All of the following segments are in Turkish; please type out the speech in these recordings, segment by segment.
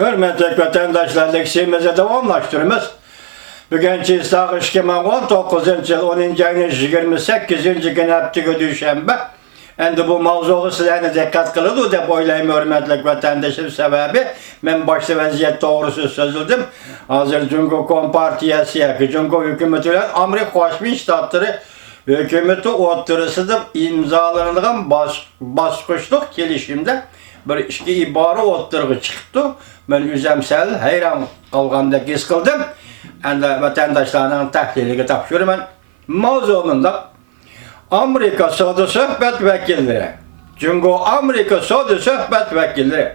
Hürmetli vatandaşlar, leksiyimizi devamlaştırırız. Bugünkü İslah 2019 yıl 10. ayının 28. gün hafta düşenbe. Endi bu mavzuğu sizlerine dikkat kıldı da oylayım hürmetli vatandaşım sebebi. Ben başta vaziyet doğrusu sözüldüm. Hazır Cumhur Kompartiyası, Cumhur hükümeti ile Amerika Koşmuş Ştatları hükümeti oturusunda imzalanılan basmışlık gelişimde bir iki ibare oturuğu çıktı. Ben üzemsel hayran kalgamda his kıldım. Endi vatandaşlarının tahliliga tapşırıyorum. Mavzuğumunda Amerika Savdo Söhbet Vekilleri, Cumhur Amerika Savdo Söhbet Vekilleri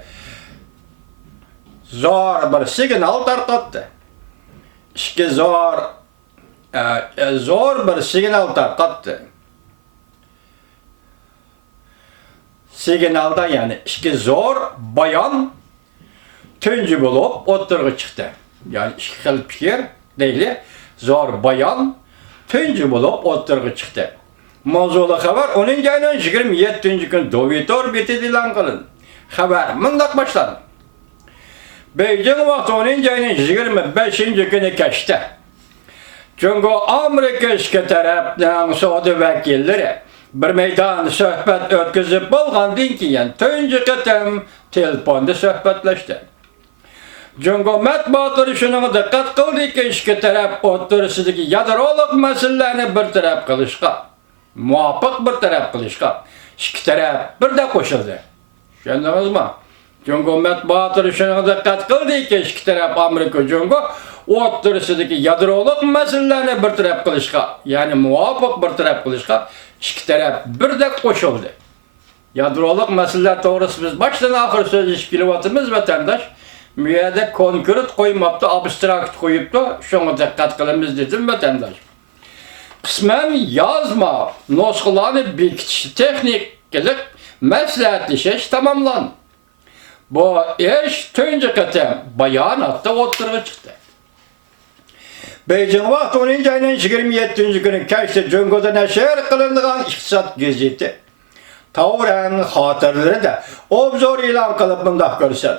zor bir signal tarqatdı. İşte zor bir signal tarqatdı. Signalda yani işte zor bayan tüncü bulup oturuğa çıktı. Yani iki xil fikir değil, zor bayan tüncü bulup oturuğa çıktı. Mavzulu haber 10. ayının 27. gün Dovitor biti ilan kılın. Haber mındak başladı. Beijing vakti 10. ayının 25. günü geçti. Çünkü Amerika tarafından Saudi vekilleri bir meydan söhbet ötküzüp bolgandan keyin tunji qatam telefonda söhbetleşdi. Çünkü matbuatları şuna dikkat kıldı ki iki taraf o'rtasidagi yadroluk meselelerini bir taraf kılışka, muvaffak bir taraf kılışka, iki taraf bir de koşuldu. Şundunuz mu? Çünkü matbuatları şuna dikkat kıldı ki iki taraf Amerika Cumhur o'rtasidagi yadroluk meselelerini bir taraf kılışka, yani muvaffak bir taraf kılışka, iki taraf bir de koşuldu. Yadroluk meseleler doğrusu biz baştan ahir sözleşip kilovatımız vatandaş, müyede konkret koymaptı, abstrakt koyuptu, şuna dikkat kılımız dedim vatandaş. Kısmen yazma, noskılarını bekitiş, tekniklik, məsləhətləşiş tamamlandı. Bu iş tüncü qatam bayanatda oturuğa çıktı. Beijing vakti 10. ayının 27. günü keçti Cumhur'da neşer kılındıgan İktisat Gazeti. Tavren hatırları da obzor ilan kılıp mındak görsen.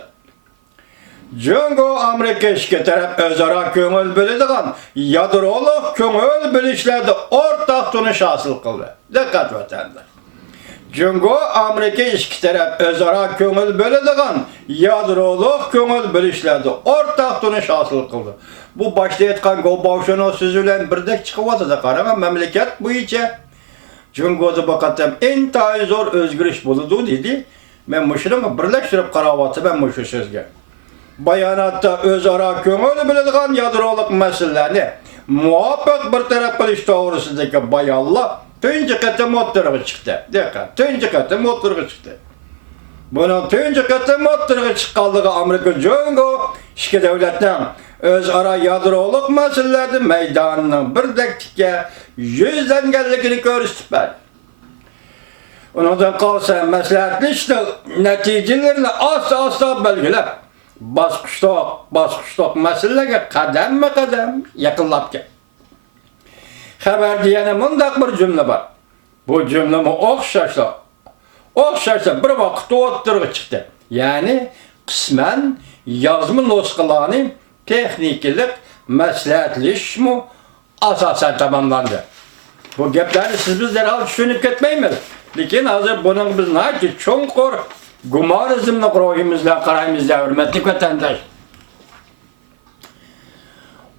Cumhur Amerika iki taraf özara köngül bölüdügan yadroluk köngül bölüşlerde ortak tunuş hasıl kıldı. Dikkat vatandaş. Cumhur Amerika iki taraf özara köngül bölüdügan yadroluk köngül bölüşlerde ortak tunuş hasıl kıldı. Bu başta etkan Gobavşano sözüyle birdek çıkıvadı da karaman memleket bu içe. Cumhur'da bakatem intayı zor özgürüş buludu dedi. Ben müşürüm birleştirip karavatı ben müşür sözge. Bayanatta özara köngül bildiğin yadroluk meselelerini muhabbet bir taraf kılış doğrusundaki bayanla tüncü katım oturuğa çıktı. Dikkat, tüncü katım oturuğa çıktı. Bunun tüncü katım oturuğa çıkkaldığı Amerika Cumhur iki devletten özara yadroluk meselelerde meydanının bir dakika yüzlengenlikini görüştük ben. Ondan kalsa məsləhətli nəticələrini asla belgilep, basqışlıq məsələlərə qədəm yakınlap gel. Xəbər deyənə mındaq bir cümle var. Bu cümlemi oxşaşla bir vaxt oturuğa çıktı. Yani kısmen yazma noskalarını tekniklik məsləhətləşmə asasen tamamlandı. Bu gepleri siz bizler al düşünüp ketmeymiz. Lakin hazır bunun biz naki çonkur gumanizmle ruhimizle karayımızla hürmetli vatandaş.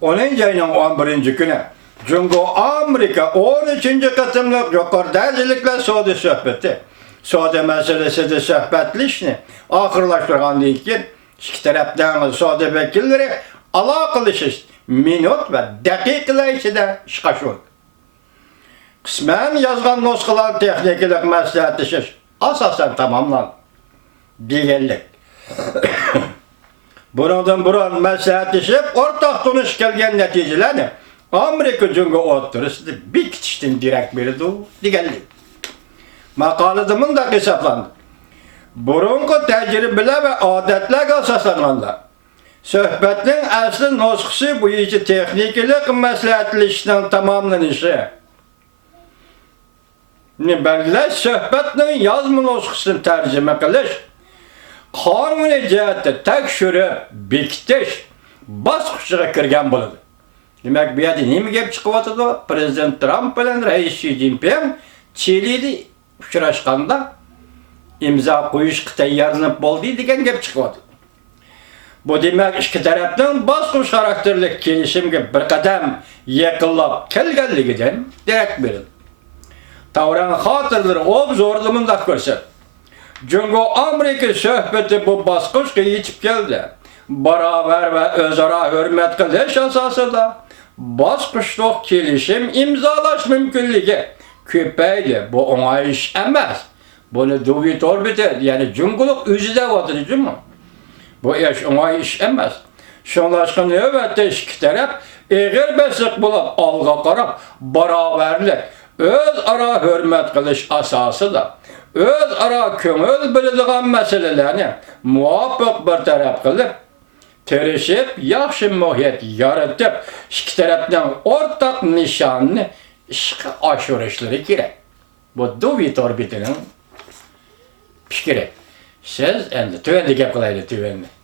10. ayının 11. günü Cumhur Amerika 13. katımlık yukarı dercilikle Saudi söhbeti. Saudi meselesi de söhbetleşini ahırlaştıran değil ki iki taraftan Saudi vekilleri alakalışı minut ve dakikalar içinde şaşıyor. Kısmen yazgan noskalar tekniklik məsləhətləşir. Asasen tamamlan. Bilirlik. Buradan məsləhətləşib ortak tunuş gelgen neticelerini Amerika Cumhur oturusunda bir kitiştin direkt bildi. Digellik. Makaladımın da hesaplandı. Burunku tecrübeler ve adetler asaslananlar. Söhbetin asli noskısı bu işi tekniklik məsləhətləşinin tamamlanışı. Belgələr söhbətin yazma noskısını tərcümə qilish qonuniy jihatda tekshirib bekitish bosqichiga kirgan bo'ladi. Demak, bu yerda nima gap chiqyapti? Prezident Tramp bilan rais Shi Jinping Chilida uchrashganda imzo qo'yishga tayyorlanib bo'ldi degan gap chiqyapti. Bu demak ikki tarafdan bosqich xarakterli kelishimga bir qadam yaqinlab kelganligidan darak beradi. Tavran xotirlari obzorda mundaq ko'rsat. Jungo Amerika suhbati bu bosqichga yetib keldi. Barobar va o'zaro hurmat qilish asosida bosqichda kelishim imzolash mumkinligi ko'paydi. Bu o'ng'ay ish emas. Buni David Orbit, ya'ni Junguluq o'zida o'tirdi-mi? Bu ish o'ng'ay ish emas. Shunlashqa navbatda ikki taraf eg'ir basiq bo'lib olg'a qarab barobarlik, o'zaro hurmat qilish asosida o'zaro ko'ngil biladigan masalalarni muvofiq bir taraf qilib, tirishib, yaxshi muhit yaratib, ikki tarafdan o'rtaq nishonni ishga oshirishlari kerak. Bu David Orbitning fikri. Siz endi tuvanda gap qilaylik tuvanda.